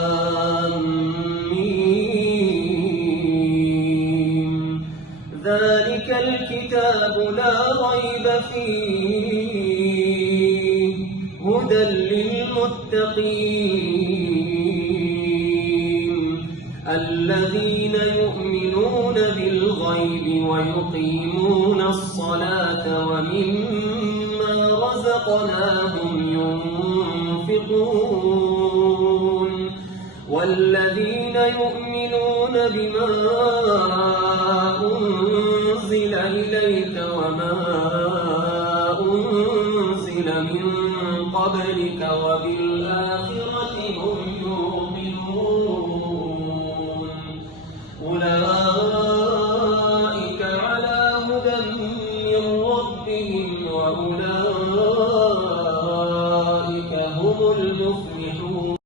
لام ميم ذلك الكتاب لا ريب فيه هدى للمتقين الذين يؤمنون بالغيب ويقيمون الصلاة ومما رزقناهم ينفقون والذين يؤمنون بما أنزل إليك وما أنزل من قبلك وبالآخرة هم يوقنون أولئك على هدى من ربهم وأولئك هم المفلحون.